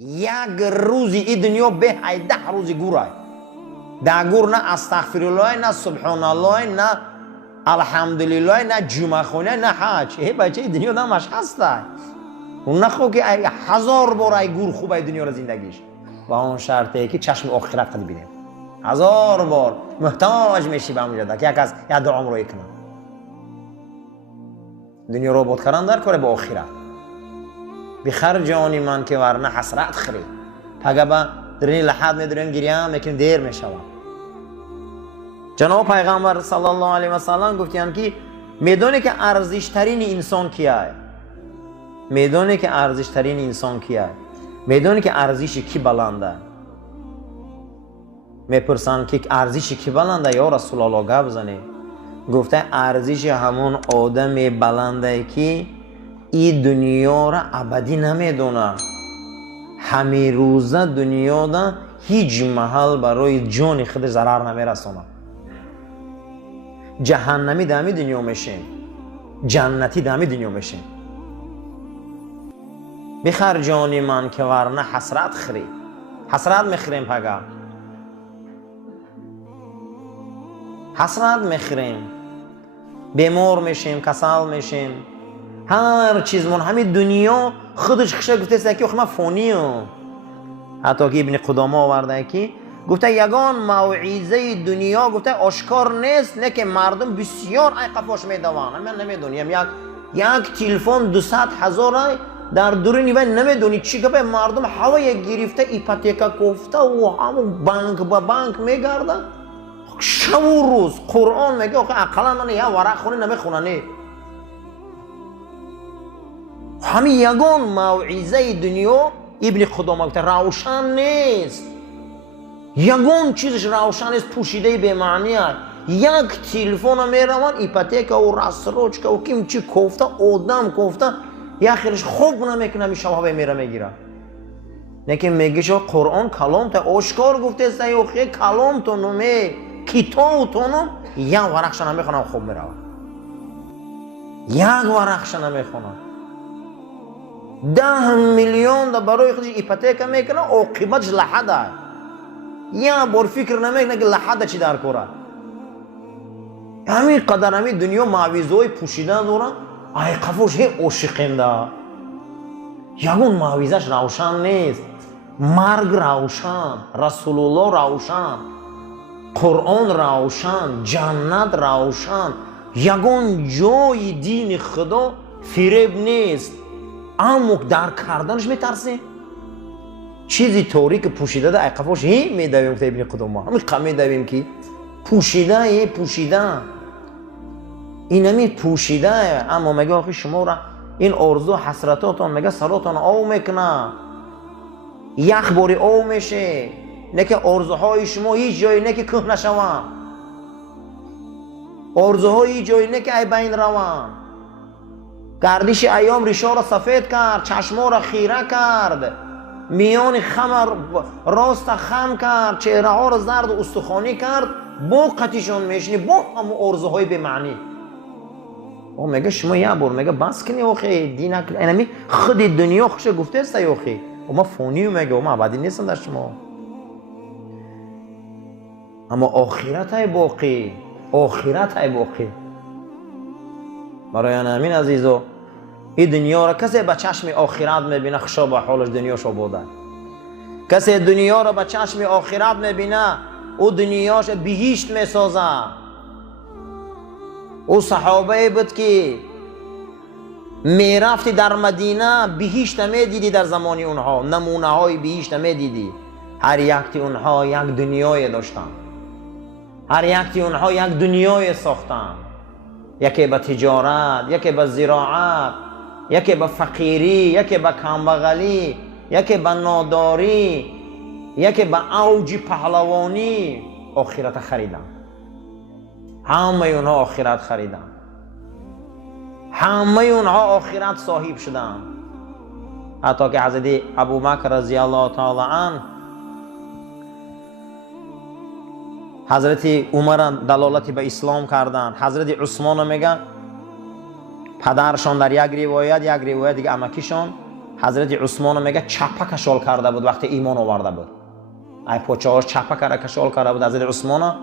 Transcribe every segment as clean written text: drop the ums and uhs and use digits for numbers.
یک روزی این دنیا به 10 روزی گورای. 10 گور نه استغفرالله، نه سبحان الله، نه الحمدلله، نه جمعه خونه، نه حج. ای بچه دنیا نمش هسته. اون نخو که 1000 بار ای گور خوب ای دنیا را زندگیش. و اون شرطه که چشم آخرت قد بینیم. 1000 بار محتاج میشی به اونجا که یک از یک دو عمر رو کنم. دنیا رو بود کردن در کاره با آخرت. بخر جانی من که ورنه حسرت خری. پگه با در این لحظه میدونیم گریه میکنیم دیر میشوم. جناب پیغمبر صلی الله علیه و سلم گفتند که میدونی که ارزش ترین انسان کیه؟ میدونی که ارزش ترین انسان کیه؟ میدونی که ارزش کی بلنده؟ میپرسن که ارزش کی بلنده یا رسول الله گپ زنی؟ گفته ارزش همون آدم بلنده که این دنیا را ابدی نمیدونه. همه روزه دنیا دا هیچ محل برای جان خودش ضرر نمیرسونه. جهنمی دمی دنیا میشیم، جنتی دمی دنیا میشیم. بخر جانی من که ورنه حسرت خری. حسرت میخریم پگه، حسرت میخریم، بیمار میشیم، کسل میشیم، هر چیزمون همین دنیا خودش خشه گفته که من فانیم. حتی که ابن قدامه آورده که گفته یگان موعظه دنیا گفته آشکار نیست، نه که مردم بسیار ای قفاش میدوان. من نمیدونیم یک تلفن 200,000 در دورانی و نمیدونی چی که به مردم هوای گرفته ایپاتیکا گفته و همون بانک با بانک میگرده. شب و روز قرآن میگه آخه اقلا من یه ورق خونه نمیخوننی. همین یگان موعظه دنیا ابن قدامه گفته روشن نیست. یگان چیزش روشن نیست، پوشیده به معنی است. یک تلفن میروان ایپاتیکا و راسروچکا و کیم چی گفته آدم گفته یا خیرش خوب نمیکنه میشه هوا میره میگیره. لیکن میگه شو قرآن کلام تا آشکار گفته است یا خیر کلام تو نمی کتاب تو نم یک ورقش نمیخونم خوب میروم، یک ورقش نمیخونم. 10 میلیون دا برای خودش ایپاتیکا میکنه عاقبتش لحده. یا بار فکر نمیکنه که لحده چی در کاره. همین قدر همین دنیا معویزهای پوشیده داره. ای قفوش هی عاشقنده. یگون معویزش روشن نیست. مرگ روشن، رسول الله روشن، قرآن روشن، جنت روشن. یگون جای دین خدا فریب نیست. اما در کردنش میترسیم. چیزی تاریک پوشیده ده ای قفوش هی میدویم که ابن قدامه همین قمی دویم که پوشیده هی پوشیده این همی پوشیده. اما میگه آخی شما را این ارزو حسرتاتون میگه سراتون آو میکنه، یک باری آو میشه، نه که ارزوهای شما هیچ جایی نه که که نشوان، ارزوهای هیچ جایی نه که ای بین روان. گردش ایام ریشا را سفید کرد، چشما را خیره کرد، میان خم راست خم کرد، چهره ها را زرد و استخوانی کرد. با قطیشون میشنی با همون ارزوهای به معنی. او میگه شما یه بار میگه بس کنی آخی دینک اینمی خود دنیا خوشه گفته است آخی و ما فونی میگه و ما ابدی نیستم در شما. اما آخرت های باقی، آخرت های باقی. برای همین عزیزو این دنیا را کسی به چشم آخرت میبینه خشا به حالش دنیاشو بوده. کسی دنیا را به چشم آخرت میبینه او دنیاش بهشت میسازه. او صحابه بود که میرفتی در مدینه بهشت میدیدی، در زمان اونها نمونه های بهشت میدیدی. هر یکتی اونها یک دنیای داشتن، هر یکتی اونها یک دنیای ساختن. یکی به تجارت، یکی به زراعت، یکی به فقیری، یکی به کمبغلی، یکی به ناداری، یکی به اوج پهلوانی آخرت خریدن. همه اونها آخرت خریدن، همه اونها آخرت صاحب شدن. حتی که حضرت ابوبکر رضی الله تعالی عنه حضرت عمر دلالتی به اسلام کردند. حضرت عثمان میگن پدرشان در یک روایت دیگه امکیشان حضرت عثمان میگه چپا کشال کرده بود وقتی ایمان آورده بود. ای پاچه‌هاش چپا کشال کرده بود حضرت عثمان.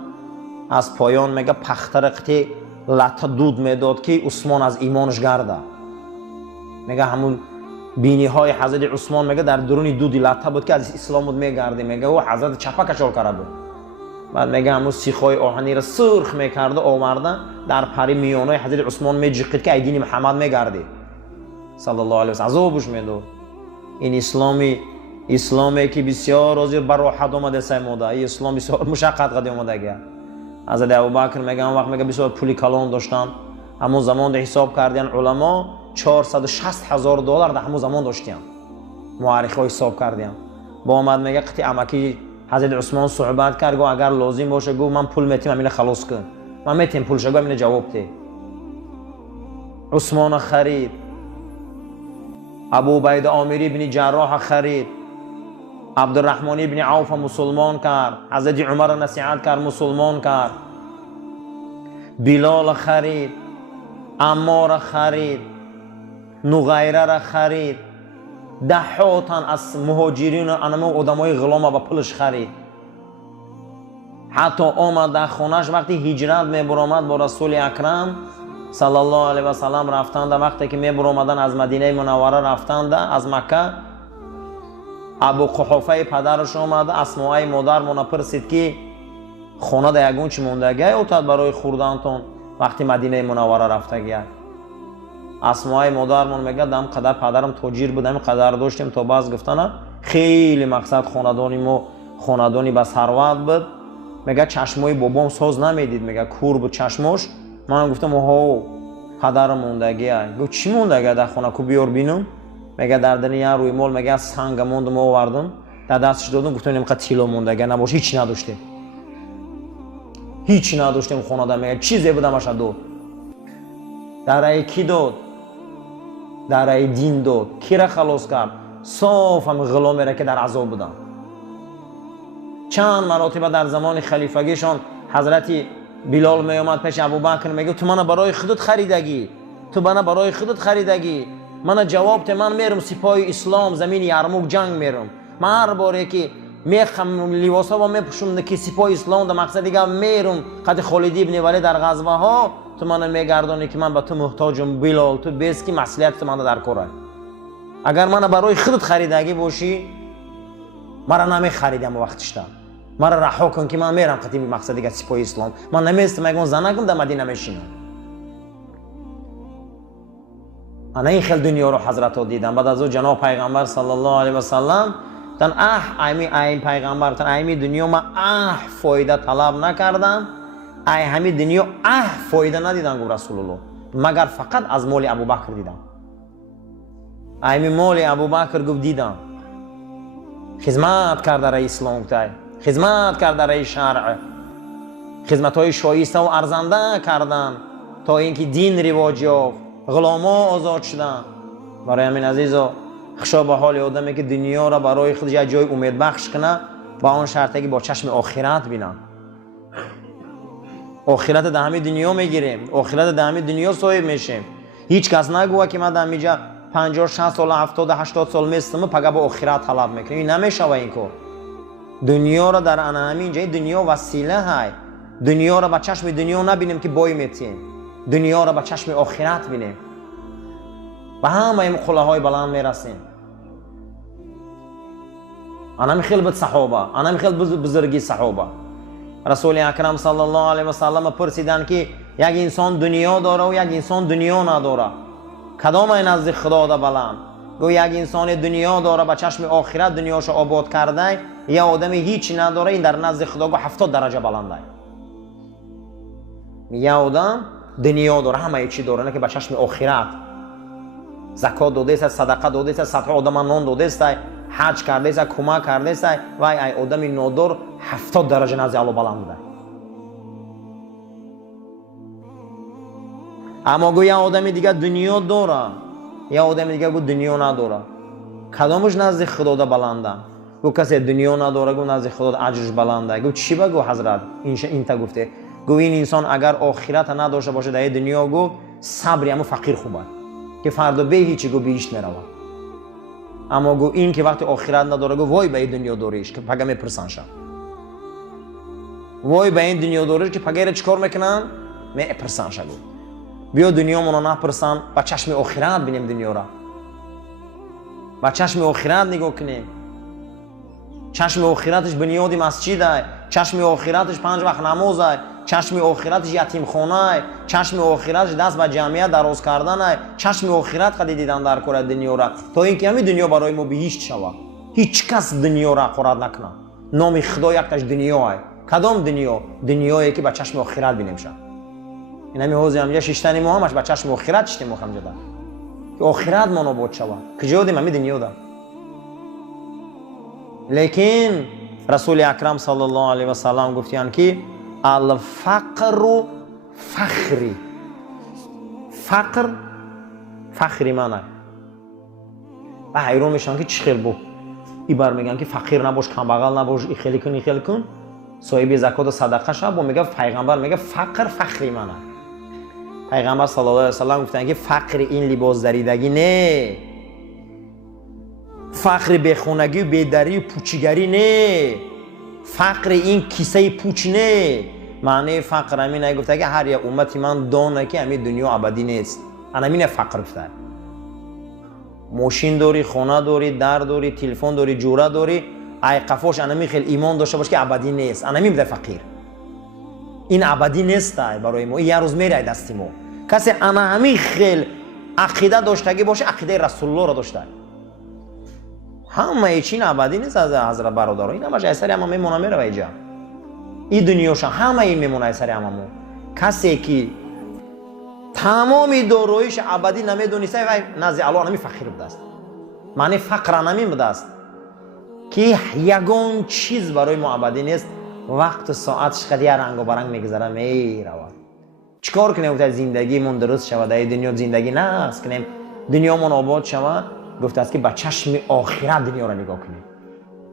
از پایان میگه پخترقتی لطه دود میداد که عثمان از ایمانش گرده. میگه همون بینی های حضرت عثمان میگه در درون دودی لطه بود که از اسلام بود میگرده. میگه او حضرت چپا کشال کرده بود. بعد میگه همون سیخای آهنی را سرخ میکرده آورده در پری میانه حضرت عثمان میجقید که ای دین محمد میگرده صلی الله علیه و سلم. عذابش میداد. این اسلامی که بسیار از بر راحت اومده سیموده. این اسلام بسیار مشقت قد اومده گه. حضرت ابوبکر میگه اون وقت میگه بسیار پولی کلان داشتن. همون زمان ده حساب کردن علما 460,000 دلار در همون زمان داشتن. مورخ ها حساب کردن. با اومد میگه قطعی امکی حضرت عثمان صحبت کرد. گو اگر لازم باشه گو من پول میتیم همین خلاص کن. من میتیم پول شگو همین جواب ده. عثمان خرید. ابو عبیده عامری بن جراح خرید. عبدالرحمن بن عوف مسلمان کرد. حضرت عمر نصیحت کرد مسلمان کرد. بلال خرید. عمار خرید. نغیره را خرید. دهاتن از مهاجرین و آدمای غلام و پولش خرید. حتی آمد در خونش وقتی هجرت میبرامد با رسول اکرم صلی الله علیه و سلم رفتند. وقتی که میبرامدن از مدینه منوره رفتند از مکه ابو قحافه پدرش آمد اسماء مادر مون پرسید که خونه در یگون چی موندگی اوتاد برای خوردنتون وقتی مدینه منوره رفته گیا. اسماء مادرمون میگه دم قدر پدرم تاجر بودم قدر داشتیم تا باز گفتن خیلی مقصد خاندانی با ثروت بود. میگه چشمای بابام ساز نمیدید. میگه کور بود چشمش. من گفتم اوه قدر موندگی گفت چی موندگی در خونه کو بیار بینم. میگه در دنیا روی مال میگه سنگ موندم آوردم در دستش دادم گفتم اینقدر تیلا موندگی نباشه هیچ نداشتیم خونه دا. میگه چیزی بودمش داد. در رای کی داد؟ در رای دین داد. کی را خلاص کرد؟ صاف هم غلامی را که در عذاب بودن. چند مراتب در زمان خلیفگیشان حضرت بلال می اومد پیش ابوبکر میگه تو منو برای خودت خریدگی. من جواب ته من میرم سپاه اسلام زمین یرموک جنگ میرم. من هر باره که میخم لباسا و میپوشم که سپاه اسلام در مقصد دیگه میرم قد خالد ابن ولید در غزوه ها تو منو میگردونی که من به تو محتاجم بلال تو بیس که مسئولیت من در کاره. اگر من برای خودت خریدگی باشی مرا نمیخریدم وقتش تا مرا رها کن که من میرم قدیم مقصد دیگه سپاه اسلام. من نمیستم میگم زنگم در مدینه میشینم. انا این خیلی دنیا رو حضرت ها دیدم. بعد از او جناب پیغمبر صلی الله علیه و سلم تن این پیغمبر تن دنیا ما فایده طلب نکردم. همین دنیا فایده ندیدم گفت رسول الله مگر فقط از مال ابوبکر دیدم. مال ابوبکر گفت دیدم خدمت کرده رای اسلام تای خدمت کرده رای شرع خدمت های شایسته و ارزنده کردن تا اینکه دین رواج یافت غلاما آزاد شدن. برای همین عزیزا خشا به حال آدمی که دنیا را برای خودش یه جای امید بخش کنه با آن شرطی که با چشم آخرت بینن. آخرت در همین دنیا میگیریم. آخرت در همین دنیا صاحب میشیم. هیچ کس نگوه که من در اینجا 50 60 سال 70 80 سال میستم پگه با آخرت طلب میکنم. این نمیشه این کار. دنیا را در همین جای دنیا وسیله های. دنیا را با چشم دنیا نبینیم که بای میتیم. دنیا را با چشم آخرت بینیم. و همه این قله‌های بلند میرسیم. انا خیلی بود صحابه. انا خیلی بزرگی صحابه. رسول اکرم صلی الله علیه و سلم پرسیدن که یک انسان دنیا داره و یک انسان دنیا نداره. کدام این نزد خدا ده بلند؟ گو یک انسان دنیا داره با چشم آخرت دنیاشو آباد کرده. یا آدمی هیچی نداره این در نزد خدا گو 70 درجه بلنده. یا آدم دنیا داره همه چی داره نه که با چشم آخرت زکات داده است صدقه داده است صدقه آدم نان داده است حج کرده است کمک کرده است و ای آدمی نادار 70 درجه نزد الله بلند بوده. اما گو یا آدمی دیگه دنیا داره یا آدمی دیگه گو دنیا نداره. کدامش نزد خدا ده بلنده؟ گو کسی دنیا نداره گو نزد خدا اجرش بلنده. گو چی بگو حضرت؟ این تا گفته گو این انسان اگر آخرت نداشته باشه در دنیا گو صبری اما فقیر خوبه که فردا به هیچی گو بیش نروه. اما گو این که وقتی آخرت نداره گو وای به این دنیا دوریش که پگه میپرسن شم، وای به این دنیا دوریش که پگه را چکار میکنن میپرسن شم. بیا دنیا منو نپرسن، با چشم آخرت بینیم دنیا را، با چشم آخرت نگاه کنیم. چشم آخرتش بنیاد مسجده، چشم آخرتش 5 وقت نمازه، چشم آخرتش یتیم خانه، چشم آخرتش دست به جمعیت دراز کردنه، چشم آخرت قد دیدن در کره دنیا را، تا اینکه همین دنیا برای ما بهشت شود. هیچ کس دنیا را قرار نکنه. نام خدا یکش دنیا است. کدام دنیا؟ دنیایی که با چشم آخرت بینیم شد. این همین حوزه همجا ششتنی ما همش با چشم آخرت شدیم ما همجا که آخرت ما نابود شود. کجا دیم همین دنیا دا. لیکن رسول اکرم صلی الله علیه و سلم گفتیان که الفقر فخری، فقر فخری منه. و حیران میشن که چی خیل بو ای بر میگن که فقیر نباش، کم بغل نباش، ای خیلی کن ای خیلی کن، صاحب زکات و صدقه شو. میگه پیغمبر میگه فقر فخری منه. پیغمبر صلی الله علیه و سلم گفتن که فقر این لباس دریدگی نه، فقر بخونگی و بیداری و پوچیگری نه، فقر این کیسه پوچ نه. معنی فقر همین نگفته که هر یک امتی من دانه که همین دنیا ابدی نیست. همین فقر گفته. ماشین داری، خانه داری، در داری، تلفن داری، جوره داری، ای قفاش انمی خیلی ایمان داشته باش که ابدی نیست. انمی بده فقیر. این ابدی نیست برای ما. این یه روز میره دستی ما. کسی انا همین خیلی عقیده داشتگی باشه، عقیده رسول الله را داشته. همه چین ابدی نیست از حضرت برادران. این همش اثری همه میمونه میره اینجا. این دنیاشا همه این میمونه اثری همه. کسی که تمامی داراییش ابدی نمیدونیسته و نزد الله نمی فقیر بوده است. معنی فقر نمی بوده است که یگان چیز برای ما ابدی نیست. وقت ساعتش قد یه رنگ و برنگ میگذره میره. چیکار کنیم تا زندگی من درست شود؟ در دنیا زندگی نه است کنیم دنیا من آباد شود. گفته است که با چشم آخرت دنیا را نگاه کنیم.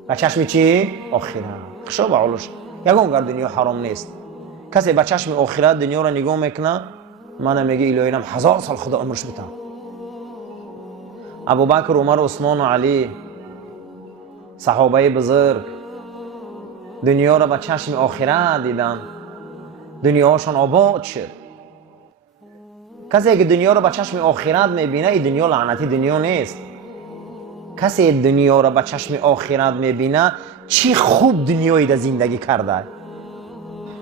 با چشم چی؟ آخرت. خشا به حالش یگان گر دنیا حرام نیست. کسی با چشم آخرت دنیا را نگاه میکنه، من میگه الهی نم 1000 سال خدا عمرش بده. ابوبکر، عمر، عثمان و علی، صحابه بزرگ دنیا را با چشم آخرت دیدن، دنیاشون آباد شد. کسی که دنیا را با چشم آخرت میبینه، این دنیا لعنتی دنیا نیست. کسی دنیا را با چشم آخرت میبینه، چی خوب دنیایی در زندگی کرده،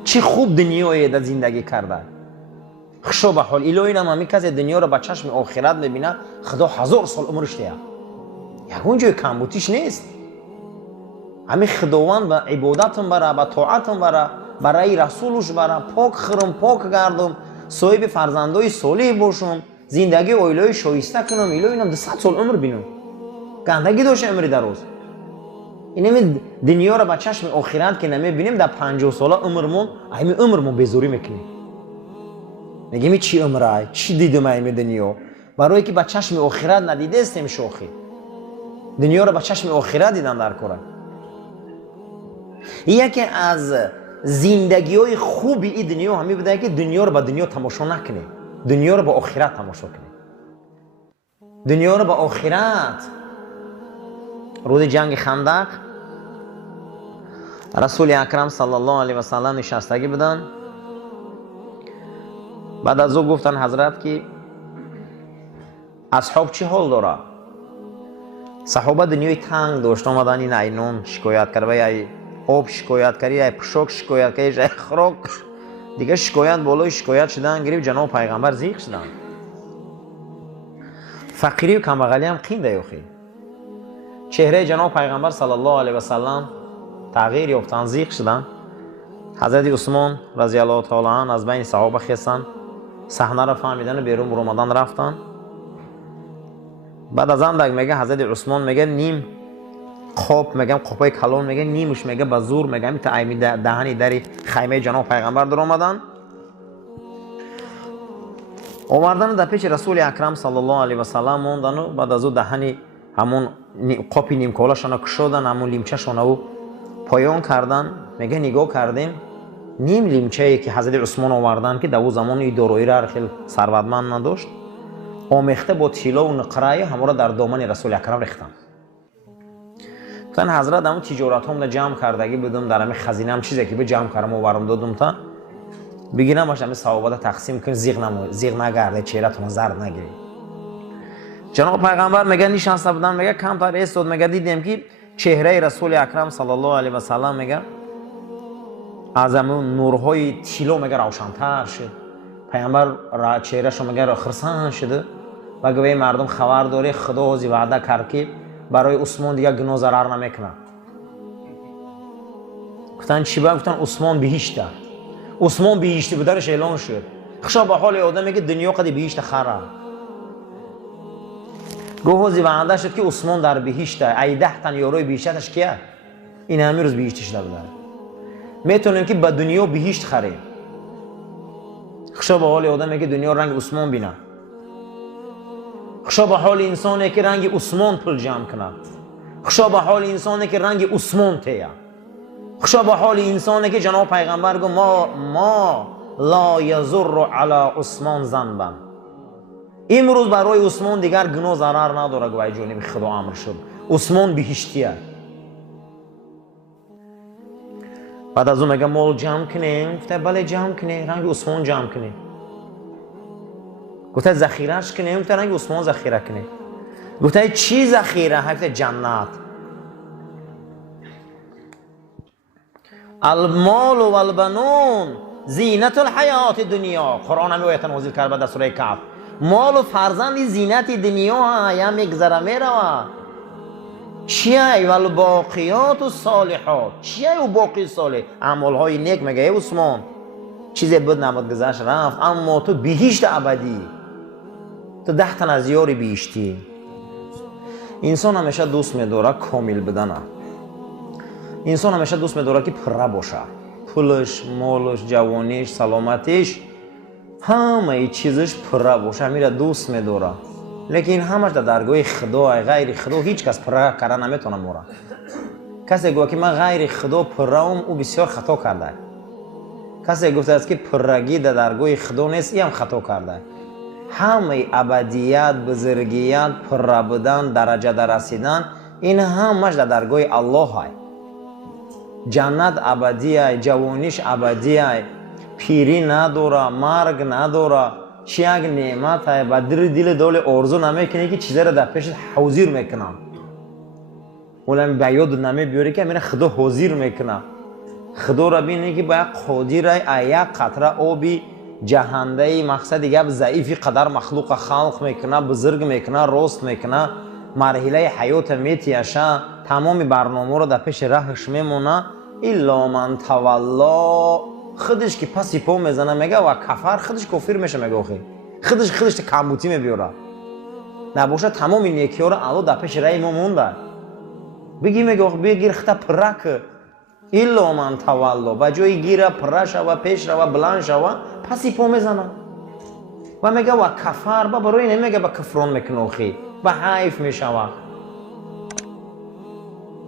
چی خوب دنیایی در زندگی کرده. خشو به حال الهی نم همین کسی دنیا را با چشم آخرت میبینه، خدا 1000 سال عمرش ده. یکون جای کمبوتیش نیست. همین خداوند به عبادتم بره، به طاعتم بره، برای رسولش بره، پاک خرم، پاک گردم، صاحب فرزندای صالح باشم، زندگی اویلای شایسته کنم، الهی نم 200 سال عمر بینم. گندگی داشته عمری دراز. اینم دنیا را با چشم آخرت که نمیبینیم، در 50 ساله عمرمون همین عمرمون بیزوری میکنیم. میگیم چی عمره، چی دیدم همین دنیا؟ برای که با چشم آخرت ندیده استیم شوخی. دنیا را با چشم آخرت دیدن در کره. یکی از زندگی‌های خوبی این دنیا همین بوده که دنیا را با دنیا تماشا نکنی، دنیا را با آخرت تماشا کنی. دنیا را با آخرت. روز جنگ خندق رسول اکرم صلی الله علیه و سلم نشستگی بودن. بعد از او گفتن حضرت که اصحاب چی حال داره؟ صحابه دنیای تنگ داشت، آمدن این اینون شکایت کرد، ای آب شکایت کردی، ای پشک شکایت کردی، ای خوراک دیگه شکایت بالای شکایت شدن. گریب جناب پیغمبر زیغ شدن. فقیری و کمبغلی هم قینده یوخی. چهره جناب پیغمبر صلی الله علیه و سلم تغییر یافتن، زیغ شدن. حضرت عثمان رضی الله تعالی عنه از بین صحابه خستن، صحنه را فهمیدن و بیرون برآمدن رفتن. بعد از اندک میگه حضرت عثمان میگه نیم خواب، میگم قپای کلون، میگه نیمش میگه به زور میگم تا ایمی دهنی در خیمه جناب پیغمبر در آمدن. آوردن در پیش رسول اکرم صلی الله علیه و سلم موندن و بعد از او دهنی همون قپی نیم کالاشون کشودن، همون لیمچه‌شون رو پایان کردن. میگه نگاه کردیم نیم لیمچه‌ای که حضرت عثمان آوردن که در اون زمان این دارایی را خیلی ثروتمند نداشت، آمیخته با طلا و نقره همه را در دامن رسول اکرم ریختن. گفتن حضرت همون تجارت هم جمع کردگی بدم در همین خزینه هم چیزی که به جمع کردم و برام دادم تا بگیرم باشه همین ثوابات تقسیم کن زیغ نگرده چهره‌تون زرد نگیری. جناب پیغمبر میگه نشسته بودن میگه کم تر ایستاد میگه دیدیم که چهره رسول اکرم صلی الله علیه و سلم میگه از همون نورهای طلا میگه روشن‌تر شد. پیامبر چهره‌ش میگه خرسان شده و گویا مردم خبر داره خدا از وعده کرد که برای عثمان دیگه گناه ضرر نمیکنه. گفتن چی با؟ گفتن عثمان بهشته. عثمان بهشته بودرش اعلان شد. خشا به حال آدمی که دنیا قد بهشت خره. گوهازی وعده شد که عثمان در بهشته. ای 10 تن یاروی بهشتش کیه؟ این همین روز بهشتش داره. میتونیم که به دنیا بهشت خریم. خشا به حال آدمی که دنیا رنگ عثمان بینه. خشا به حال انسانی که رنگ عثمان پول جمع کنه. خشا به حال انسانی که رنگ عثمان تیه. خشا به حال انسانی که جناب پیغمبر گفت ما لا یضر علی عثمان ذنبا. امروز برای عثمان دیگر گناه ضرر نداره. گویا جانب خدا امر شد عثمان بهشتیه. بعد از اون میگه مال جمع کنیم. گفته بله جمع کنیم. رنگ عثمان جمع کنیم. گفته ذخیرهش کنیم. گفته رنگ عثمان ذخیره کنیم. گفته چی ذخیره؟ گفته جنت. المال و البنون زینت الحیات دنیا. قرآن هم آیت نازل کرد در سوره کهف. مال و فرزند زینت دنیا هم میگذره میره. چیه و الباقیات الصالحات؟ چیه و باقی صالح؟ اعمال های نیک. میگه ای عثمان چیزی بد نبود گذشت رفت اما تو بهشت ابدی. تو 10 تن از یاری بهشتی. انسان همیشه دوست می‌داره کامل بدنه. انسان همیشه دوست می‌داره که پره باشه. پولش، مالش، جوانیش، سلامتیش، همه چیزش پره باشه. میره دوست می‌داره. لیکن همش در درگاه خدا. غیر خدا هیچ کس پره کردن نمیتونه موره. کسی گفت که من غیر خدا پره‌ام او بسیار خطا کرده. کسی گفته است که پرگی در درگاه خدا نیست، این هم خطا کرده. همه ابدیت، بزرگیت، پره بودن، درجه در رسیدن این همش در درگاه الله های. جنت ابدیه، جوانیش ابدیه، پیری نداره، مرگ نداره. چی یک نعمت های و دل دول ارزو نمیکنی که چیزی را در پیشت حاضر میکنم. اولم به یاد نمیبیاری که میره خدا حاضر میکنه. خدا را بینی که باید قادر یک قطره آبی جهنده مقصد دیگه ضعیفی قدر مخلوق خلق میکنه، بزرگ میکنه، راست میکنه، مرحله حیات میتیشه، تمام برنامه رو در پیش رهش میمونه. الا من تولا، خودش که پسی پا میزنه میگه و کفر، خودش کافر میشه. میگه خودش کمبوتی میبیاره. نباشه تمام این نیکی ها رو الله در پیش رای ما مونده. بگی میگه بگیر خطا پرک الا من تولا، و جای گیره پره شوه، پیش روه، بلند شوه، پسی پا میزنه و میگه و کفر. با برای نمیگه با کفران میکنه، و حیف میشوه.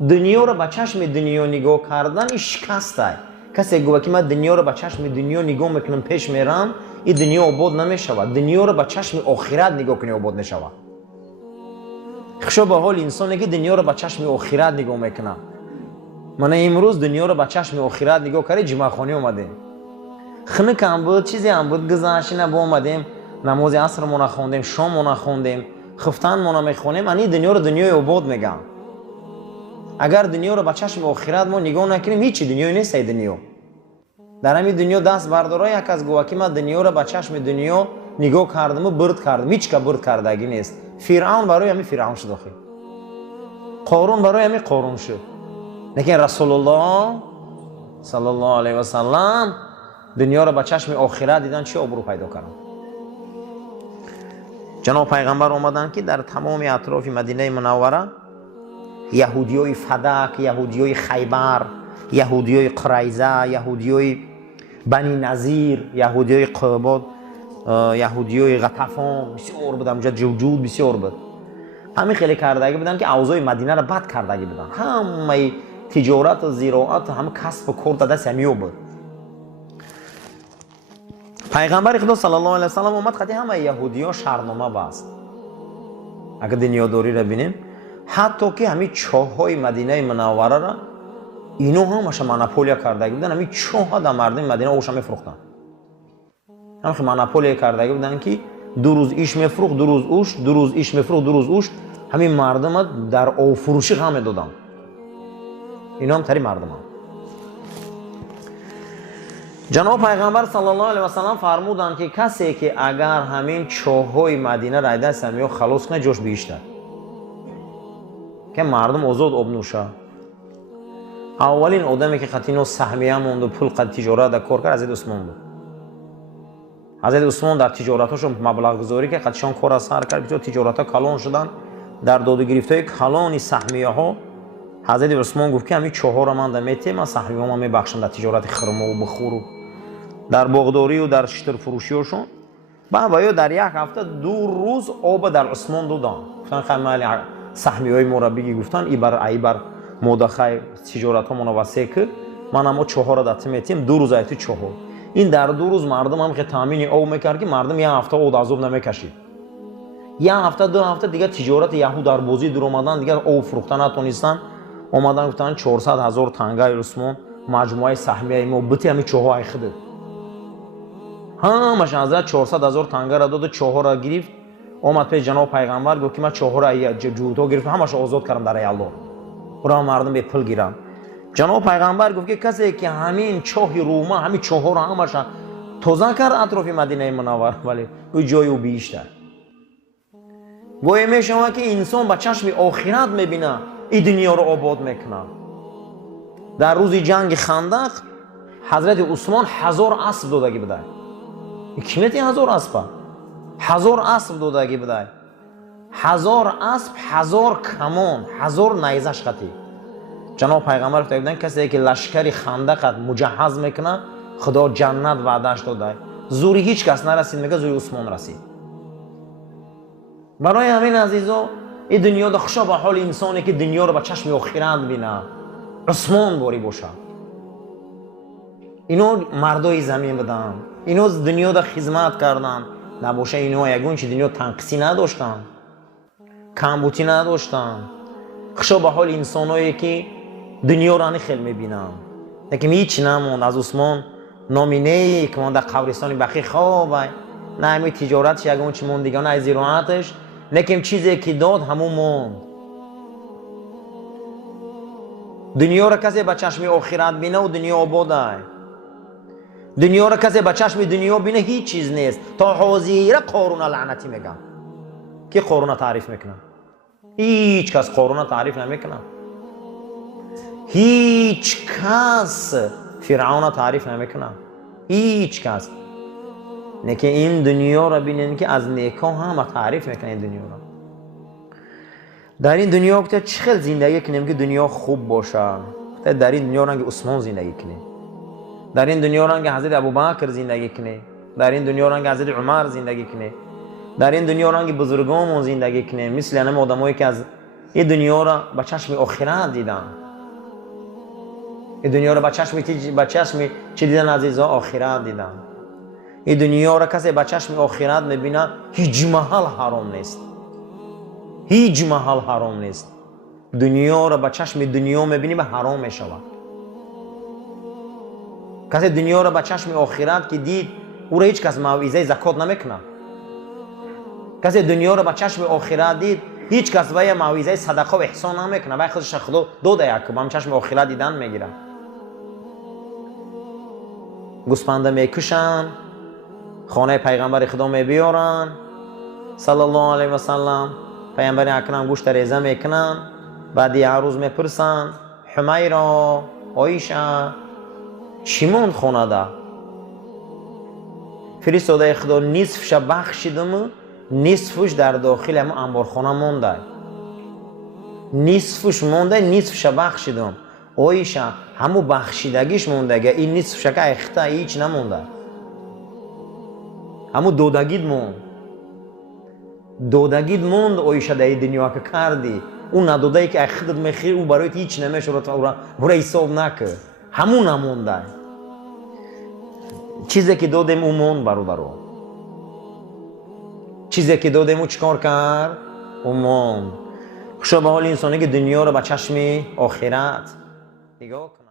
دنیا رو با چشم دنیا نگاه کردن این شکسته. کسی گوه که من دنیا رو با چشم دنیا نگاه میکنم پیش میرم، این دنیا آباد نمیشوه. دنیا رو با چشم آخرت نگاه کنی آباد نشوه. خشا به حال انسانی که دنیا رو با چشم آخرت نگاه میکنه. من امروز دنیا رو با چشم آخرت نگاه کردیم، جمعه خانی اومدیم. خنک هم بود، چیزی هم بود، گذشتی نبا اومدیم، نماز عصر مون خوندیم، شام مون خوندیم، خفتن مون میخونیم. این دنیا رو دنیای آباد میگم. اگر دنیا رو با چشم آخرت ما نگاه نکنیم، هیچ دنیایی نیست. دنیا در همین دنیا دست برداره. یک از گوه که من دنیا رو با چشم دنیا نگاه کردم و برد کردم، هیچ که برد کردگی نیست. فرعون برای همین فرعون شد، قارون برای همین قارون شد. لیکن رسول الله صلی الله علیه و سلم دنیا رو با چشم آخرت دیدن، چه آبرو پیدا کردن. جناب پیغمبر اومدن که در تمام اطراف مدینه منوره یهودیای فدک، یهودیای خیبر، یهودیای قریظه، یهودیای بنی نظیر، یهودیای قباد، یهودیای غطفان بسیار بود. اونجا جوجود بسیار بود. همین خیلی کردگی بودن که اوضاع مدینه رو بد کردگی بودن. همه تجارت و زراعت و همه کسب و کار دست همیو بود. پیغمبر خدا صلی الله علیه و سلم اومد خاطر همه یهودی‌ها شرنامه بست. اگه دنیاداری رو ببینیم حتی که همین چاه‌های مدینه منوره را اینو هم اش مونوپولیا کرده بودن، همین چاه در مردم مدینه اوش میفروختن. هم که مونوپولیا کرده بودن که 2 روز ایش میفروخت، 2 روز اوش، 2 روز ایش میفروخت، 2 روز اوش، همین مردم در او فروشی هم دادن. اینا هم تری مردم هم. جناب پیغمبر صلی الله علیه و سلم فرمودند که کسی که اگر همین چاه‌های مدینه را دست میو خلاص کنه جوش بیشتر که مردم آزاد آب نوشه. اولین آدمی که قطینو سهمیه موند و پول قد تجارت در کار کرد حضرت عثمان بود. حضرت عثمان در تجارتش مبلغ گذاری که قدشان کار سر کرد، بسیار تجارت‌ها کلان شدن. در داد و گرفت‌های کلان سهمیه ها حضرت عثمان گفت که همین چهار را من دمیته، من سهمیه ها میبخشم در تجارت خرما و بخور و در باغداری و در شتر فروشیشون. بعد در یک هفته 2 روز آب در عثمان دادن. گفتن خیلی سهمیه های مربی گفتن ای بر مدخل تجارت ها منوسه که من اما چهار را داده میتیم 2 روز ایتی چهار. این در 2 روز مردم هم که تامین آب میکرد که مردم یک هفته آب از آب نمیکشید. یک هفته 2 هفته دیگه تجارت یهود در بازی در اومدن، دیگه آب فروختن نتونستن. اومدن گفتن 400,000 تنگه عثمان مجموعه سهمیه ما بتی همین چهار ای خده. همش حضرت 400,000 تنگه را داد و چهار را گرفت. اومد به جناب پیغمبر گفت که من چهار را جوتا گرفت همش آزاد کردم در الله. برای مردم به پول گیرن. جناب پیغمبر گفت که کسی که همین چاه روما همین چهار همش توزیع کرد اطراف مدینه منوره، ولی کوئی جای او بیشتر. گویا میشوه که انسان با چشم آخرت میبینه این دنیا رو آباد میکنه. در روز جنگ خندق حضرت عثمان 1000 اسب دادگی بده. کمیتی 1000 اسب؟ 1000 اسب دادگی بده. 1000 اسب، 1000 کمان، 1000 نیزه شختی. جناب پیغمبر فرمودند کسی که لشکری خندق مجهز میکنه خدا جنت وعدهش داده. زوری هیچ کس نرسید، میگه زوری عثمان رسید. برای همین عزیزا این دنیا دا خوشا به حال انسانی که دنیا رو با چشم آخرت بینه عثمان باری باشه. اینو مردای زمین بدن، اینو دنیا دا خدمت کردن، نباشه اینو یگون چی دنیا تنقصی نداشتن، کمبودی نداشتن. خوشا به حال انسانایی که دنیا رو خیلی میبینن. لیکن هیچ نموند از عثمان نامینه که من در قبرستان بخی خوابه، نه همین تجارتش یگون چی موند دیگه، نه زیرانتش، لیکن چیزی که داد همون موند. دنیا را کسی به چشم آخرت بینه و دنیا آباده. دنیا را کسی به چشم دنیا بینه هیچ چیز نیست. تا حاضیره قارون لعنتی میگم که قارون تعریف میکنه. هیچ کس قارون تعریف نمیکنه. هیچ کس فرعون تعریف نمیکنه. هیچ کس. نه که این دنیا را بینین که از نیکا هم تعریف میکنه این دنیا را. در این دنیا که چقدر زندگی کنیم که دنیا خوب باشه. در این دنیا رنگ عثمان زندگی کنیم. در این دنیا رنگ حضرت ابوبکر زندگی کنیم. در این دنیا رنگ حضرت عمر زندگی کنیم. در این دنیا رنگ بزرگان زندگی کنیم. مثل همه آدمایی که از این دنیا را با چشم آخرت دیدن. این دنیا را با چشم چه دیدن عزیزا؟ آخرت دیدن. این دنیا را کسی با چشم آخرت میبینه هیچ محل حرام نیست. هیچ محل حرام نیست. دنیا را با چشم دنیا میبینی به حرام میشود. کسی دنیا را با چشم آخرت که دید او را هیچ کس موعظه زکات نمیکنه. کسی دنیا را با چشم آخرت دید هیچ کس وی موعظه صدقه و احسان نمیکنه. وی خودش خدا داده یک با چشم آخرت دیدن میگیره. گوسفند میکشن، خانه پیغمبر خدا میبیارن صلی الله علیه و سلم. پیغمبر اکرم گوشت ریزه میکنن. بعد یه روز میپرسن حمیرا، عایشه چی موند خونه ده؟ فرستاده خدا نصفش بخشیدم، نصفش در داخل همون انبارخانه مونده. نصفش مونده، نصفش بخشیدم. عایشه همون بخشیدگیش مونده، این نصفش که اخته هیچ نمونده. همون دودگید موند. دودگید موند عایشه در دنیا که کردی. اون ندودهی که اخدت میخیر او برایت هیچ نمیشه، برای حساب نکرد. همون نمونده. چیزی که دادیم اون موند برادرو. چیزی که دادیم اون چکار کرد؟ اون موند. خوشا به حال انسانی که دنیا رو به چشم آخرت نگاه کنه.